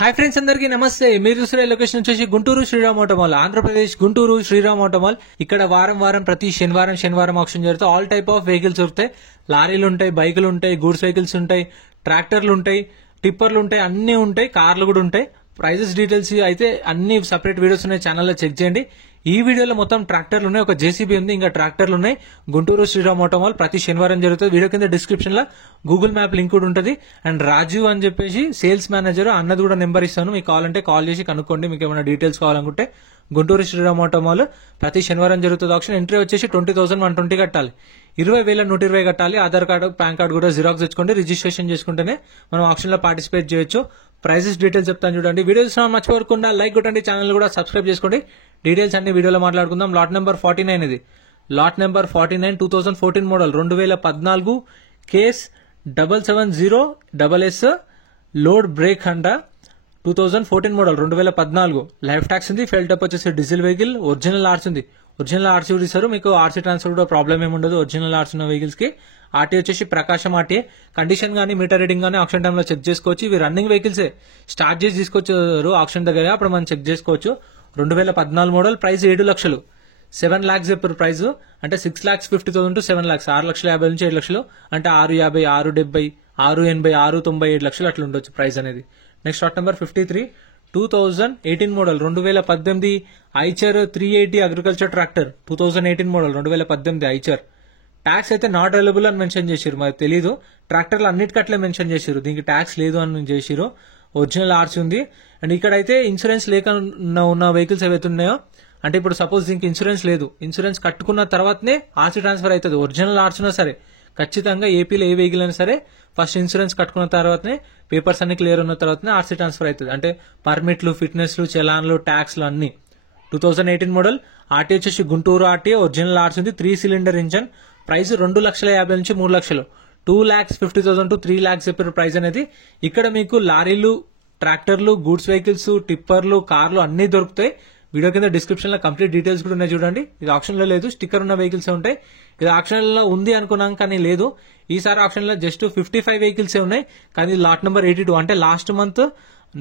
Hi friends, అందరికీ నమస్తే. మీరు చూసిన లొకేషన్ వచ్చేసి గుంటూరు శ్రీరామ్ ఆటోమాల్, ఆంధ్రప్రదేశ్ గుంటూరు శ్రీరామ్ ఆటోమాల్. ఇక్కడ వారం ప్రతి శనివారం ఆప్షన్ జరుగుతాయి. ఆల్ టైప్ ఆఫ్ వెహికల్స్ దొరుకుతాయి. లారీలు ఉంటాయి, బైకులు ఉంటాయి, గూడ్స్ వెహికల్స్ ఉంటాయి, ట్రాక్టర్లు ఉంటాయి, టిప్పర్లు ఉంటాయి, అన్ని ఉంటాయి, కార్లు కూడా ఉంటాయి. ప్రైజెస్ డీటెయిల్స్ అయితే అన్ని సెపరేట్ వీడియోస్ ఉన్నాయి, ఛానల్లో చెక్ చేయండి. ఈ వీడియోలో మొత్తం ట్రాక్టర్లు ఉన్నాయి, ఒక జేసీబీ ఉంది, ఇంకా ట్రాక్టర్లు ఉన్నాయి. గుంటూరు శ్రీరామ్ ఆటోమాల్ ప్రతి శనివారం జరుగుతుంది. వీడియో కింద డిస్క్రిప్షన్ లో గూగుల్ మ్యాప్ లింక్ కూడా ఉంటుంది. అండ్ రాజు అని చెప్పేసి సేల్స్ మేనేజర్ అన్నది కూడా నెంబర్ ఇస్తాను, మీకు కావాలంటే కాల్ చేసి కనుక్కోండి. మీకు ఏమైనా డీటెయిల్స్ కావాలనుకుంటే గుంటూరు శ్రీరామ్ ఆటోమాల్ ప్రతి శనివారం జరుగుతుంది. ఆప్షన్ ఎంట్రీ వచ్చేసి 20,120 కట్టాలి, 20,120 కట్టాలి. ఆధార్ కార్డు, పాన్ కార్డు కూడా జిరాక్స్ తెచ్చుకోండి. రిజిస్ట్రేషన్ చేసుకుంటేనే మనం ఆప్షన్ లో పార్టిసిపేట్ చేయొచ్చు. ప్రైజెస్ డీటెయిల్స్ చెప్తాను చూడండి. వీడియోస్ మర్చిపోకుండా లైక్ కొట్టండి, ఛానల్ కూడా సబ్స్క్రైబ్ చేసుకోండి. డీటెయిల్స్ అన్ని వీడియోలో మాట్లాడుకుందాం. లాట్ నెంబర్ 49 ఇది. Lot number 49 2014 model 2014 case 770SS load break Honda 2014 model 2014. Life tax ఉంది. ఫెల్ టప్ వచ్చేసి డీజిల్ వెహికల్. ఒరిజినల్ ఆర్సీ ఉంది. ఒరిజినల్ ఆర్సీ కూడా ఇస్తారు మీకు. ఆర్సీ ట్రాన్స్ఫర్ కూడా ప్రాబ్లం ఏమి ఉండదు ఒరిజినల్ ఆర్సీ ఉన్న వెహికల్స్ కి. ఆర్టీ వచ్చేసి ప్రకాశం ఆర్టీఏ. కండిషన్ గానీ మీటర్ రీడింగ్ గానీ ఆప్షన్ టైమ్ లో చెక్ చేసుకోవచ్చు. ఇవి రన్నింగ్ వెహికల్సే, స్టార్ట్ చేసి తీసుకొచ్చారు ఆప్షన్ దగ్గర, అప్పుడు మనం చెక్ చేసుకోవచ్చు. 2014 మోడల్. ప్రైస్ 7 లక్షలు, 7 lakhs చెప్పారు ప్రైస్. అంటే 6,50,000 to 7 lakhs, 6,50,000 నుంచి 7 లక్షలు. అంటే 650, 670, 680, 690, 7 లక్షలు అట్లా ఉండొచ్చు ప్రైస్ అనేది. Next lot number 53 2018 model 2018 Eicher 380 agriculture tractor 2018 model 2018 Eicher. Tax అయితే నాట్ అవైలబుల్ అని మెన్షన్ చేసిరు, మరి తెలీదు. ట్రాక్టర్లు అన్నిటికీ అట్లే మెన్షన్ చేసిరు, దీనికి ట్యాక్స్ లేదు అని చేసిరు. ఒరిజినల్ ఆర్సీ ఉంది. అండ్ ఇక్కడైతే ఇన్సూరెన్స్ లేకుండా ఉన్న వెహికల్స్ ఏవైతే ఉన్నాయో, అంటే ఇప్పుడు సపోజ్ దీనికి ఇన్సూరెన్స్ లేదు, ఇన్సూరెన్స్ కట్టుకున్న తర్వాతనే ఆర్సీ ట్రాన్స్ఫర్ అవుతుంది. ఒరిజినల్ ఆర్సీ ఉన్నా సరే ఖచ్చితంగా ఏపీలో ఏ వెహికల్ అయినా సరే ఫస్ట్ ఇన్సూరెన్స్ కట్టుకున్న తర్వాతనే, పేపర్స్ అన్ని క్లియర్ ఉన్న తర్వాతనే ఆర్సీ ట్రాన్స్ఫర్ అవుతుంది. అంటే పర్మిట్లు, ఫిట్నెస్లు, చలాన్లు, ట్యాక్స్లు అన్ని. 2018 మోడల్. ఆర్టీ వచ్చేసి గుంటూరు ఆర్టీఏ. ఒరిజినల్ ఆర్సీ ఉంది. 3 cylinder ఇంజన్. ప్రైస్ 2,50,000 నుంచి 3 లక్షలు. 2,50,000 to 3 lakhs చెప్పారు ప్రైస్ అనేది. ఇక్కడ మీకు లారీలు, ట్రాక్టర్లు, గూడ్స్ వెహికల్స్, టిప్పర్లు, కార్లు అన్ని దొరుకుతాయి. వీడియో కింద డిస్క్రిప్షన్ లో కంప్లీట్ డీటెయిల్స్ కూడా ఉన్నాయి చూడండి. ఇది ఆప్షన్ లో లేదు, స్టిక్కర్ ఉన్న వెహికల్స్ ఉంటాయి. ఇది ఆప్షన్ లో ఉంది అనుకున్నాం కానీ లేదు. ఈసారి ఆప్షన్ లో జస్ట్ 55 వెహికల్స్ ఉన్నాయి. కానీ లాట్ నెంబర్ 82. అంటే లాస్ట్ మంత్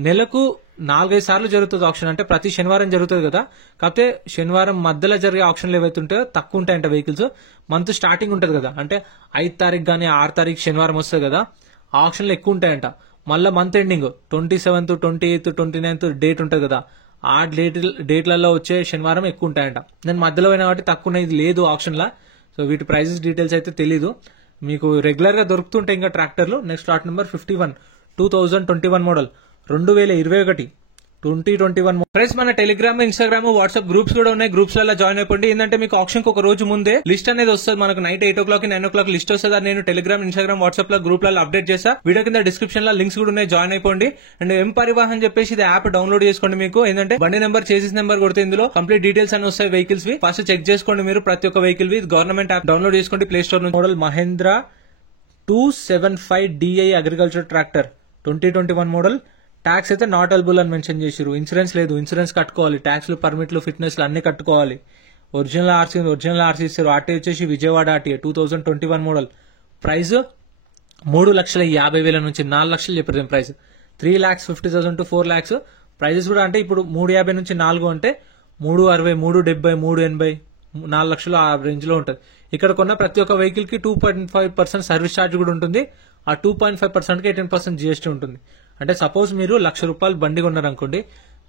నెలకు 4-5 సార్లు జరుగుతుంది ఆప్షన్. అంటే ప్రతి శనివారం జరుగుతుంది కదా, కాకపోతే శనివారం మధ్యలో జరిగే ఆప్షన్లు ఏవైతే ఉంటాయో తక్కువ ఉంటాయంట వెహికల్స్. మంత్ స్టార్టింగ్ ఉంటుంది కదా, అంటే 5 తారీఖు కానీ 6 తారీఖు శనివారం వస్తుంది కదా, ఆ ఆప్షన్లు ఎక్కువ ఉంటాయంట. మళ్ళీ month ending 27th, 28th, 29th date ఉంటుంది కదా, ఆ డేట్లలో వచ్చే శనివారం ఎక్కువ ఉంటాయంట. నేను మధ్యలో పోయినా కాబట్టి తక్కువ ఉన్నాయి, ఇది లేదు ఆప్షన్ లా. సో వీటి ప్రైజెస్ డీటెయిల్స్ అయితే తెలీదు, మీకు రెగ్యులర్ గా దొరుకుతుంటాయి ఇంకా ట్రాక్టర్లు. Next lot number 51 2021 model 2021 friends, మన టెలిగ్రామ్, ఇన్స్టాగ్రామ్, వాట్సాప్ గ్రూప్స్ కూడా ఉన్నాయి. గ్రూప్స్ లలో జాయిన్ అయిపోండి. ఏంటంటే మీకు ఆప్షన్ కి ఒక రోజు ముందే లిస్ట్ అనేది వస్తుంది. మనకు నైట్ 8 o'clock 9 o'clock లిస్ట్ వస్తుంది. నేను టెలిగ్రామ్, ఇన్స్టాగ్రామ్, వాట్సాప్ లో గ్రూప్ లలో అప్డేట్ చేస్తా. వీడియో కింద డిస్క్రిప్షన్ లో లింక్స్ కూడా ఉన్నాయి, జాయిన్ అయిపోండి. అండ్ ఎం పరివాహన్ చెప్పేసి ఇది యాప్ డౌన్లోడ్ చేసుకోండి. మీకు ఏంటంటే బండి నెంబర్, చేసిస్ నెంబర్ కొడితే ఇందులో కంప్లీట్ డీటెయిల్స్ అని వస్తాయి వెహికల్స్ వి. ఫస్ట్ చెక్ చేసుకోండి మీరు ప్రతి ఒక్క వెహికల్ వి. గవర్నమెంట్ యాప్ డౌన్లోడ్ చేసుకోండి ప్లే స్టోర్ నుంచి. Model Mahindra 275DI agriculture tractor 2021 model. Tax అయితే నాట్ అవైలబుల్ అని మెన్షన్ చేసిరు. ఇన్సూరెన్స్ లేదు, ఇన్సూరెన్స్ కట్టుకోవాలి. ట్యాక్స్లు, పర్మిట్లు, ఫిట్నెస్లు అన్ని కట్టుకోవాలి. ఒరిజినల్ ఆర్సీ ఉంది, ఒరిజినల్ ఆర్సీ ఇస్తారు. ఆర్టీ వచ్చేసి విజయవాడ ఆర్టీఏ 2021 మోడల్. ప్రైస్ 3,50,000 నుంచి 4 లక్షలు చెప్పారు ప్రైస్. 3,50,000 to 4 lakhs ప్రైజెస్ కూడా. అంటే ఇప్పుడు 350 నుంచి 4 అంటే 360, 370, 380, 4 లక్షలు ఆ రేంజ్ లో ఉంటుంది. ఇక్కడ కొన్న ప్రతి ఒక్క వెహికల్ కి 2.5% సర్వీస్ ఛార్జ్ కూడా ఉంటుంది. ఆ 2.5% కి 18% GST ఉంటుంది. అంటే సపోజ్ మీరు ₹1,00,000 బండి కొన్నారనుకోండి,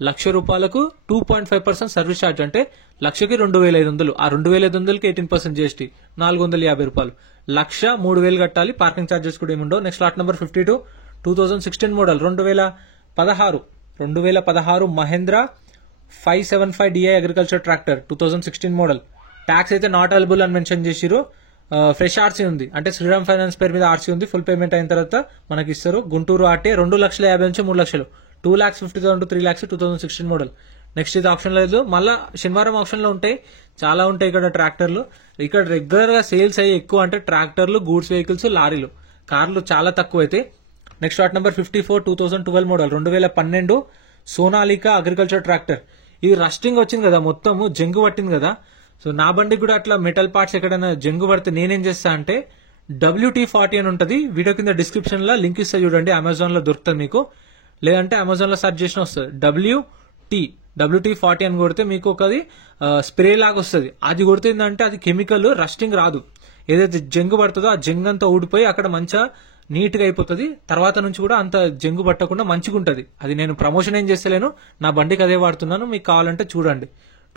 ₹1,00,000 2.5% సర్వీస్ ఛార్జ్, అంటే లక్షకి 2,500. ఆ 2,500కి 18% GST, ₹450. లక్ష 3,000 కట్టాలి. పార్కింగ్ ఛార్జెస్ కూడా ఏముండవు. Next lot number 52 2016 model 2016 Mahindra 575DI agriculture tractor 2016 model. Tax అయితే నాట్ అవైలబుల్ అని మెన్షన్ చేసిరు. ఫ్రెష్ ఆర్సీ ఉంది, అంటే శ్రీరామ్ ఫైనాన్స్ పేరు మీద ఆర్సీ ఉంది. ఫుల్ పేమెంట్ అయిన తర్వాత మనకి ఇస్తారు. గుంటూరు ఆర్టీ 2,50,000 నుంచి 3 లక్షలు. 2,50,000 to 3 lakhs 2016 మోడల్. నెక్స్ట్ ఇది ఆప్షన్ లేదు, మళ్ళీ శనివారం ఆప్షన్ లో ఉంటాయి, చాలా ఉంటాయి ఇక్కడ ట్రాక్టర్లు. ఇక్కడ రెగ్యులర్ గా సేల్స్ అయ్యి ఎక్కువ అంటే ట్రాక్టర్లు, గూడ్స్ వెహికల్స్, లారీలు, కార్లు చాలా తక్కువ అయితే. Next lot number 54 2012 model 2012 Sonalika agriculture tractor. ఇది రస్టింగ్ వచ్చింది కదా, మొత్తము జంగు పట్టింది కదా. సో నా బండికి కూడా అట్లా మెటల్ పార్ట్స్ ఎక్కడైనా జంగు పడితే నేనేం చేస్తా అంటే WT40 అని ఉంటది. వీడియో కింద డిస్క్రిప్షన్ లో లింక్ ఇస్తా చూడండి, అమెజాన్ లో దొరుకుతుంది మీకు. లేదంటే అమెజాన్లో సెర్చ్ చేసిన వస్తుంది. WT40 అని కొడితే మీకు ఒకది స్ప్రే లాగా వస్తుంది. అది కొడుతుందంటే అది కెమికల్, రస్టింగ్ రాదు. ఏదైతే జంగు పడుతుందో ఆ జంగు అంతా ఊడిపోయి అక్కడ మంచిగా నీట్ గా అయిపోతుంది. తర్వాత నుంచి కూడా అంత జంగు పట్టకుండా మంచిగా ఉంటుంది. అది నేను ప్రమోషన్ ఏం చేస్తలేను, నా బండికి అదే వాడుతున్నాను. మీకు కావాలంటే చూడండి.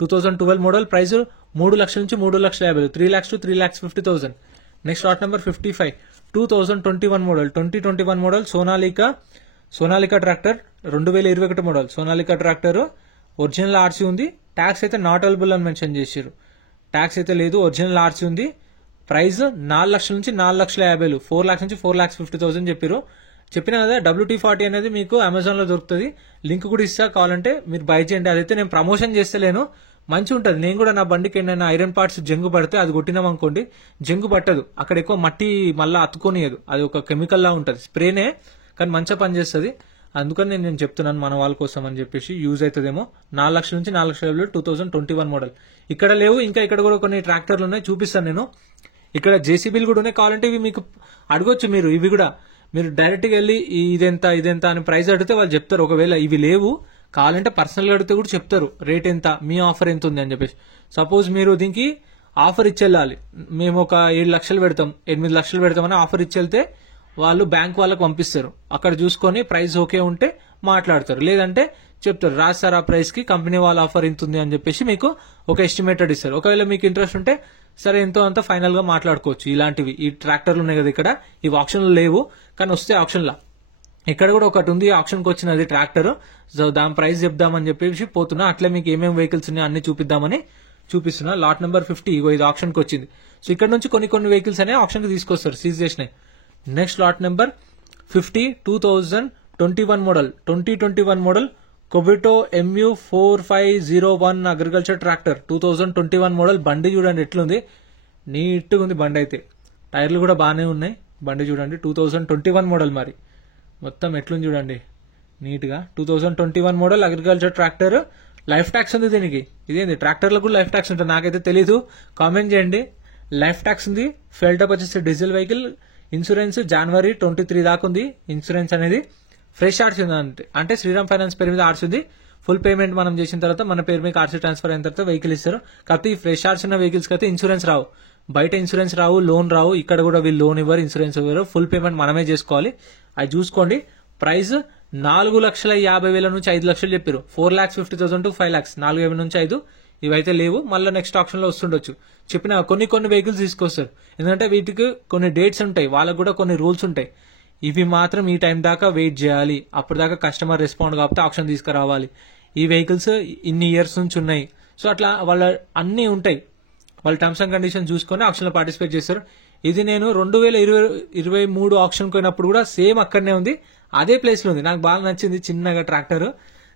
2012 మోడల్, ప్రైస్ 3 లక్షల నుంచి 3,50,000, 3 lakhs to 3,50,000. Next lot number 55, 2021 model, 2021 model Sonalika tractor, 2021 model Sonalika tractor. Original RC ఉంది. ట్యాక్స్ అయితే నాట్ అవైలబుల్ అని మెన్షన్ చేశారు. ట్యాక్స్ అయితే లేదు, ఒరిజినల్ ఆర్సీ ఉంది. ప్రైస్ 4 లక్షల నుంచి 4,50,000, 4 lakhs నుంచి 4,50,000 చెప్పారు. చెప్పిన కదా WT40 అనేది మీకు అమెజాన్ లో దొరుకుతుంది. లింక్ కూడా ఇస్తా, కావాలంటే మీరు బై చేయండి. అదైతే నేను ప్రమోషన్ చేస్తలేను, మంచి ఉంటుంది. నేను కూడా నా బండికి ఏమైనా ఐరన్ పార్ట్స్ జంగు పడితే అది కొట్టినాం అనుకోండి, జంగు పట్టదు. అక్కడ ఎక్కువ మట్టి మళ్ళీ అతుకోనియదు. అది ఒక కెమికల్ లా ఉంటుంది, స్ప్రేనే కానీ మంచిగా పనిచేస్తుంది. అందుకని నేను చెప్తున్నాను మన వాళ్ళ కోసం అని చెప్పేసి, యూజ్ అవుతుందేమో. 4 లక్షల నుంచి 4,50,000, 2021 మోడల్. ఇక్కడ లేవు, ఇంకా ఇక్కడ కూడా కొన్ని ట్రాక్టర్లు ఉన్నాయి, చూపిస్తాను నేను. ఇక్కడ జేసీబీలు కూడా ఉన్నాయి, కావాలంటే ఇవి మీకు అడగొచ్చు మీరు. ఇవి కూడా మీరు డైరెక్ట్ గా వెళ్ళి ఇదెంత అని ప్రైస్ అడిగితే వాళ్ళు చెప్తారు. ఒకవేళ ఇవి లేవు కావాలంటే పర్సనల్ గా అడిగితే కూడా చెప్తారు రేట్ ఎంత, మీ ఆఫర్ ఎంత ఉంది అని చెప్పేసి. సపోజ్ మీరు దీనికి ఆఫర్ ఇచ్చెళ్ళాలి, మేము ఒక 7 లక్షలు పెడతాం, 8 లక్షలు పెడతామని ఆఫర్ ఇచ్చెళ్తే వాళ్ళు బ్యాంక్ వాళ్ళకి పంపిస్తారు. అక్కడ చూసుకొని ప్రైస్ ఓకే ఉంటే మాట్లాడతారు, లేదంటే చెప్తారు రాదు సార్ ఆ ప్రైస్ కి కంపెనీ వాళ్ళ ఆఫర్ ఎంత ఉంది అని చెప్పేసి మీకు ఒక ఎస్టిమేటెడ్ ఇస్తారు. ఒకవేళ మీకు ఇంట్రెస్ట్ ఉంటే సరే ఎంతో అంత ఫైనల్ గా మాట్లాడుకోవచ్చు. ఇలాంటివి ఈ ట్రాక్టర్లు ఉన్నాయి కదా ఇక్కడ, ఇవి ఆప్షన్ లో లేవు కానీ వస్తే ఆప్షన్ లా. ఇక్కడ కూడా ఒకటి ఉంది ఆప్షన్ కి వచ్చినది ట్రాక్టర్. సో దాని ప్రైస్ చెప్దామని చెప్పేసి పోతున్నా. అట్లే మీకు ఏమేమి వెహికల్స్ ఉన్నాయో అన్ని చూపిద్దామని చూపిస్తున్నా. లాట్ నెంబర్ 50 ఇగో ఇది ఆప్షన్ కి వచ్చింది. సో ఇక్కడ నుంచి కొన్ని వెహికల్స్ అనేవి ఆప్షన్ కి తీసుకొస్తారు, సీజ్ చేసినాయి. Next lot number 50, 2021 model, 2021 model Kubota MU4501 agriculture tractor, 2021 model. బండి చూడండి ఎట్లుంది, నీట్ గా ఉంది బండి అయితే. టైర్లు కూడా బాగానే ఉన్నాయి. బండి చూడండి 2021 మోడల్, మరి మొత్తం ఎట్లుంది చూడండి నీట్ గా. 2021 model agriculture tractor. Life tax ఉంది దీనికి. ఇదేంది ట్రాక్టర్లకు కూడా లైఫ్ ట్యాక్స్ ఉంటుంది, నాకైతే తెలీదు, కామెంట్ చేయండి. లైఫ్ ట్యాక్స్ ఉంది. ఫెల్టప్ వచ్చేసి డీజిల్ వెహికల్. ఇన్సూరెన్స్ January 23 దాకా ఉంది ఇన్సూరెన్స్ అనేది. ఫ్రెష్ ఆర్సీ ఉంది, అంటే శ్రీరామ్ ఫైనాన్స్ పేరు మీద ఆర్సీ ఉంది. ఫుల్ పేమెంట్ మనం చేసిన తర్వాత మన పేరు మీద ఆర్సీ ట్రాన్స్ఫర్ అయిన తర్వాత వెహికల్ ఇస్తారు. కాకపోతే ఈ ఫ్రెష్ ఆర్సీ ఉన్న వెహికల్స్ కి అయితే ఇన్సూరెన్స్ రావు, బయట ఇన్సూరెన్స్ రావు, లోన్ రావు. ఇక్కడ కూడా వీళ్ళు లోన్ ఇవ్వరు, ఇన్సూరెన్స్ ఇవ్వరు. ఫుల్ పేమెంట్ మనమే చేసుకోవాలి. అది చూసుకోండి. ప్రైస్ 4,50,000 నుంచి 5 లక్షలు చెప్పారు. 4,50,000 to 5 lakhs, 4,50,000 నుంచి 5. ఇవైతే లేవు, మళ్ళీ నెక్స్ట్ ఆప్షన్ లో వస్తుండొచ్చు. చెప్పిన కొన్ని వెహికల్స్ తీసుకొస్తారు, ఎందుకంటే వీటికి కొన్ని డేట్స్ ఉంటాయి, వాళ్ళకు కూడా కొన్ని రూల్స్ ఉంటాయి. ఇవి మాత్రం ఈ టైం దాకా వెయిట్ చేయాలి, అప్పుడు దాకా కస్టమర్ రెస్పాండ్ కాకపోతే ఆప్షన్ తీసుకురావాలి. ఈ వెహికల్స్ ఇన్ని ఇయర్స్ నుంచి ఉన్నాయి. సో అట్లా వాళ్ళ అన్ని ఉంటాయి. వాళ్ళ టర్మ్స్ అండ్ కండిషన్ చూసుకొని ఆప్షన్ లో పార్టిసిపేట్ చేస్తారు. ఇది నేను 2023 ఆప్షన్ పోయినప్పుడు కూడా సేమ్ అక్కడనే ఉంది, అదే ప్లేస్ లో ఉంది. నాకు బాగా నచ్చింది, చిన్నగా ట్రాక్టర్.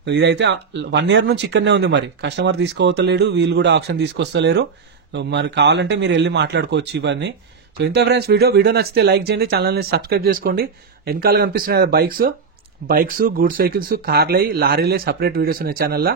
ఇదైతే 1 year నుంచి ఇక్కడనే ఉంది. మరి కస్టమర్ తీసుకోవతలేడు, వీళ్ళు కూడా ఆప్షన్ తీసుకొస్తలేరు. మరి కావాలంటే మీరు వెళ్ళి మాట్లాడుకోవచ్చు ఇవన్నీ. సో ఇంత ఫ్రెండ్స్ వీడియో నచ్చితే లైక్ చేయండి, ఛానల్ ని సబ్స్క్రైబ్ చేసుకోండి. వెనకాల కనిపిస్తున్నాయి బైక్స్, గూడ్స్ వెహికల్స్, కార్లై, లారీలే సపరేట్ వీడియోస్ ఉన్నాయి ఛానల్లో.